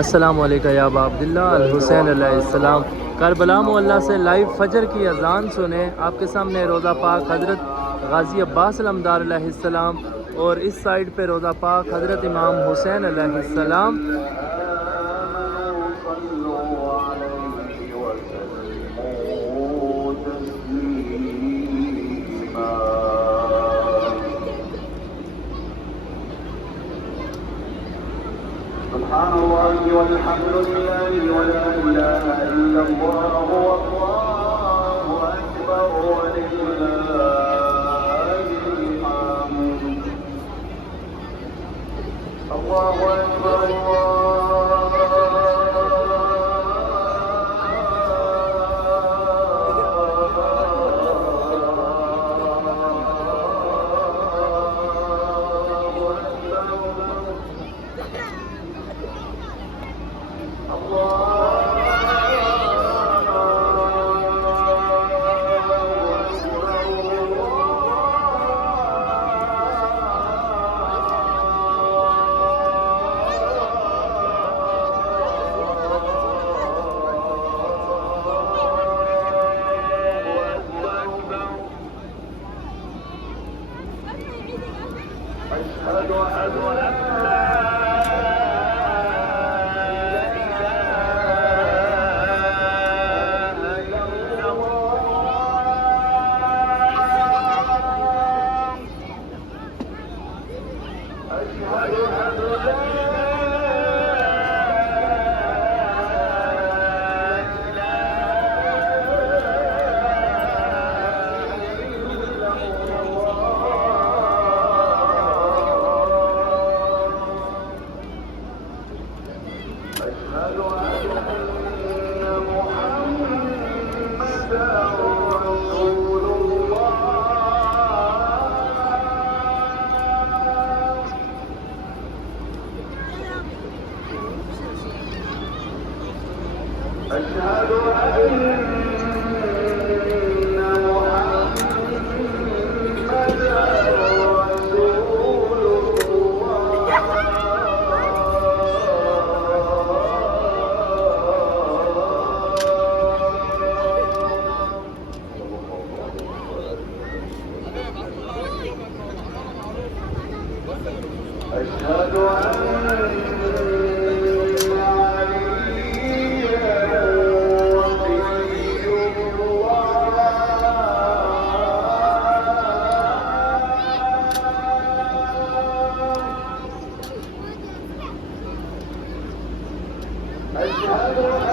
अस्सलामु अलैका या अबा अब्दुल्लाह अल हुसैन अलैहिस्सलाम। करबला मोहल्ला से लाइव फजर की अजान सुने। आपके सामने रोज़ा पाक हज़रत गाजी अब्बास अलमदार अलैहिस्सलाम और इस साइड पे रोज़ा पाक हज़रत इमाम हुसैन अलैहिस्सलाम। سبحان الله والحمد لله ولا إله إلا الله والله أكبر ولله الحمد. الله أكبر أشهد أن لا أشهد أن محمدا رسول الله. أشهد أن